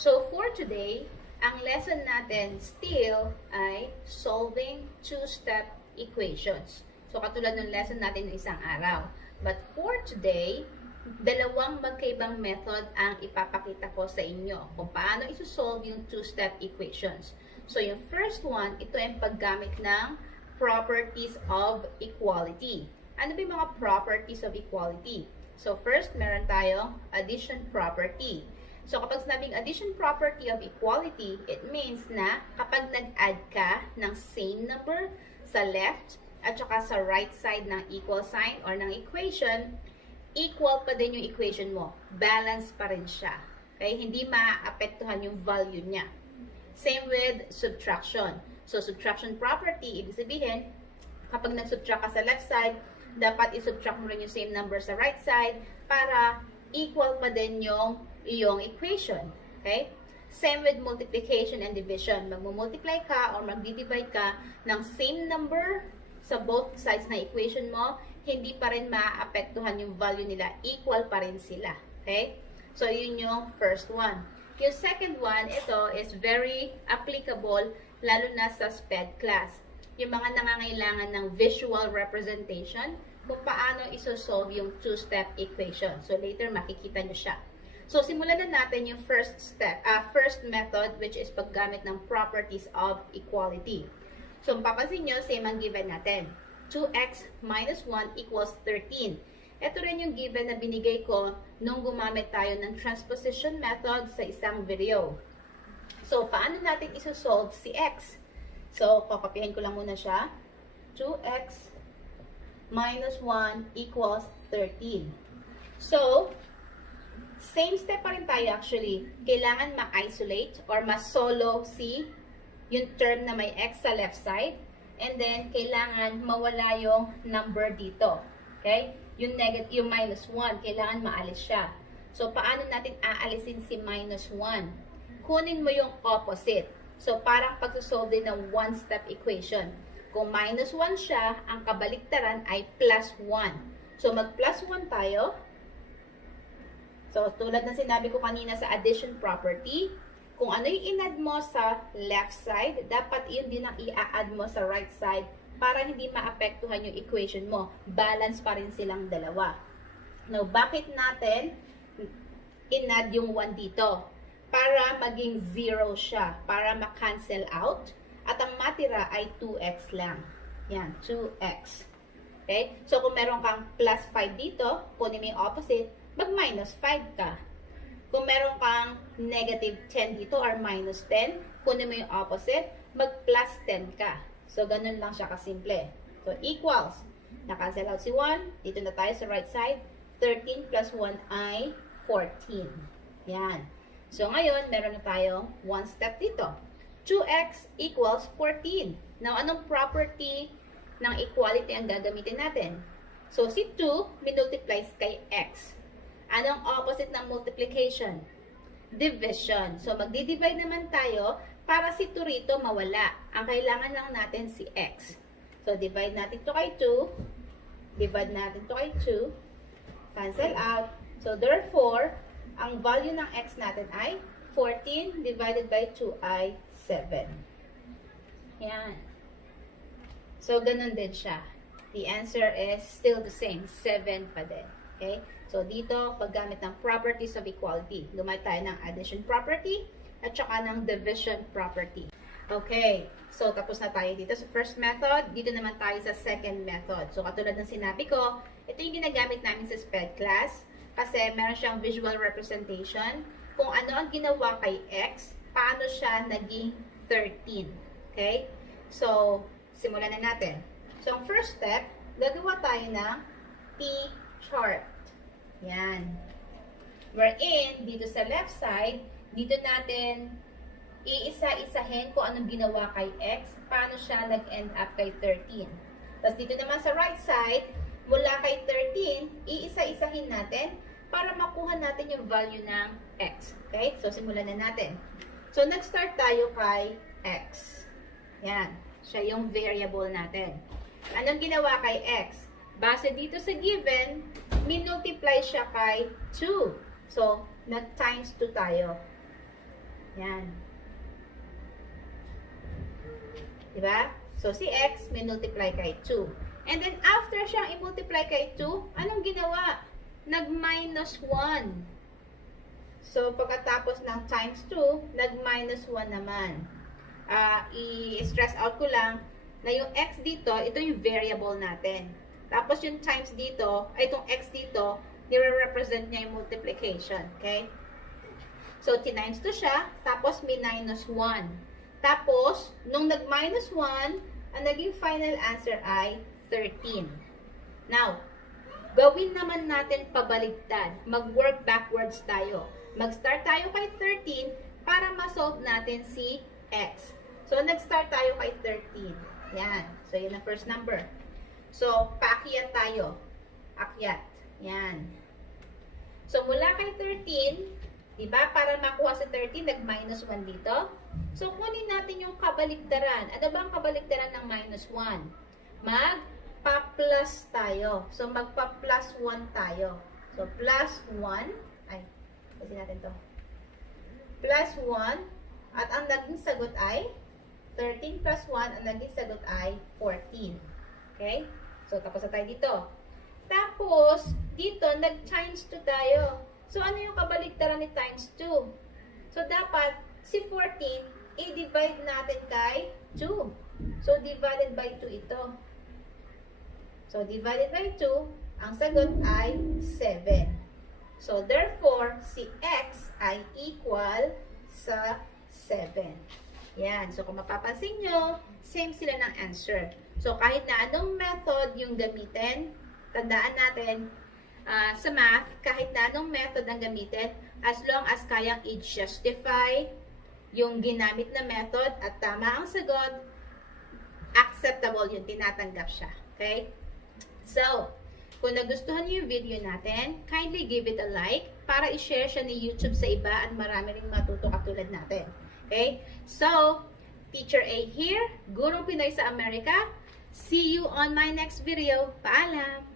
So for today, ang lesson natin still ay solving two-step equations. So katulad ng lesson natin ng isang araw. But for today, dalawang magkaibang method ang ipapakita ko sa inyo kung paano isosolve yung two-step equations. So yung first one, ito ay paggamit ng properties of equality. Ano ba yung mga properties of equality? So first, meron tayong addition property. So kapag sinabing addition property of equality, it means na kapag nag-add ka ng same number sa left at saka sa right side ng equal sign or ng equation, equal pa din yung equation mo. Balance pa rin siya. Okay? Hindi maaapektuhan yung value niya. Same with subtraction. So subtraction property, ibig sabihin, kapag nag-subtract ka sa left side, dapat i-subtract mo rin yung same number sa right side para equal pa din yung iyong equation. Okay? Same with multiplication and division. Mag-multiply ka or mag-divide ka ng same number sa both sides na equation mo, hindi pa rin maapektuhan yung value nila. Equal pa rin sila. Okay? So, yun yung first one. Yung second one, ito is very applicable lalo na sa SPED class. Yung mga nangangailangan ng visual representation kung paano isosolve yung two-step equation. So, later makikita nyo siya. So, simulan na natin yung first method, which is paggamit ng properties of equality. So, mapapansin nyo, same ang given natin. 2x minus 1 equals 13. Ito rin yung given na binigay ko nung gumamit tayo ng transposition method sa isang video. So, paano natin isosolve si x? So, kokopihin ko lang muna siya. 2x minus 1 equals 13. So, same step pa rin tayo actually. Kailangan ma-isolate or ma-solo si yung term na may x sa left side. And then, kailangan mawala yung number dito. Okay? Yung negative, yung minus 1, kailangan maalis siya. So, paano natin aalisin si minus 1? Kunin mo yung opposite. So, parang pagsusolve din ng one-step equation. Kung minus 1 siya, ang kabaliktaran ay plus 1. So, mag-plus 1 tayo. So, tulad ng sinabi ko kanina sa addition property, kung ano yung in-add mo sa left side, dapat yun din ang i-add mo sa right side para hindi maapektuhan yung equation mo. Balance pa rin silang dalawa. Now, bakit natin in-add yung 1 dito? Para maging 0 siya, para ma-cancel out. At ang matira ay 2x lang. Yan, 2x. Okay? So, kung meron kang plus 5 dito, kunin mo yung opposite, mag-minus 5 ka. Kung meron kang negative 10 dito or minus 10, kunin mo yung opposite, mag-plus 10 ka. So, ganun lang siya kasimple. So, equals. Na-cancel out si 1. Dito na tayo sa right side. 13 plus 1 ay 14. Yan. So, ngayon, meron na tayo one step dito. 2x equals 14. Now, anong property ng equality ang gagamitin natin? So, si 2, minultiplies kay x. Anong opposite ng multiplication? Division. So, magdi-divide naman tayo para si 2 rito mawala. Ang kailangan lang natin si x. So, divide natin to kay 2. Divide natin to kay 2. Cancel out. So, therefore, ang value ng x natin ay 14 divided by 2 ay 7. Yan. So, ganun din siya. The answer is still the same. 7 pa din. Okay? So, dito, paggamit ng properties of equality. Gumamit tayo ng addition property at saka ng division property. Okay. So, tapos na tayo dito sa first method. Dito naman tayo sa second method. So, katulad ng sinabi ko, ito yung ginagamit namin sa SPED class. Kasi meron siyang visual representation. Kung ano ang ginawa kay x, paano siya naging 13. Okay? So, simulan na natin. So, ang first step, gagawa tayo ng T-chart. Yan. Wherein, dito sa left side, dito natin iisa-isahin kung anong ginawa kay x, paano siya nag-end up kay 13. Tapos dito naman sa right side, mula kay 13, iisa-isahin natin para makuha natin yung value ng x. Okay? So, simulan na natin. So, nag-start tayo kay x. Yan. Siya yung variable natin. Anong ginawa kay x? Base dito sa given, minultiply siya kay 2. So, nag-times 2 tayo. Yan. Diba? So, si x, may multiply kay 2. And then, after siyang i-multiply kay 2, anong ginawa? Nag-minus 1. So, pagkatapos ng times 2, nag-minus 1 naman. I-stress out ko lang na yung x dito, ito yung variable natin. Tapos yung times dito, ay itong x dito, nire-represent niya yung multiplication. Okay? So, times 2 siya, tapos may minus 1. Tapos, nung nag-minus 1, ang naging final answer ay 13. Now, gawin naman natin pabaligtad. Mag-work backwards tayo. Mag-start tayo kay 13 para ma-solve natin si x. So, nag-start tayo kay 13. Yan. So, yun ang first number. So, paakyat tayo. Akyat. Yan. So, mula kay 13, diba? Para makuha sa 13, nag-minus 1 dito. So, kunin natin yung kabaligtaran. Ano ba ang kabaligtaran ng minus 1? Magpa-plus tayo. So, magpa-plus 1 tayo. So, plus 1. Ay, kasi natin to. Plus 1. At ang naging sagot ay 13 plus 1. Ang naging sagot ay 14. Okay? So, tapos na tayo dito. Tapos, dito, nag-times 2 tayo. So, ano yung kabaligtaran ni times 2? So, dapat, si 14, i-divide natin kay 2. So, divided by 2 ito. So, divided by 2, ang sagot ay 7. So, therefore, si x ay equal sa 7. Yan. So, kung mapapansin nyo, same sila ng answer. So, kahit na anong method yung gamitin, tandaan natin, sa math, kahit na anong method ang gamitin, as long as kayang i-justify yung ginamit na method at tama ang sagot, acceptable yun, tinatanggap siya. Okay? So, kung nagustuhan niyo yung video natin, kindly give it a like para i-share siya ni YouTube sa iba at marami ring matuto katulad natin. Okay? So, Teacher A here, Gurong Pinoy sa Amerika. See you on my next video. Paalam!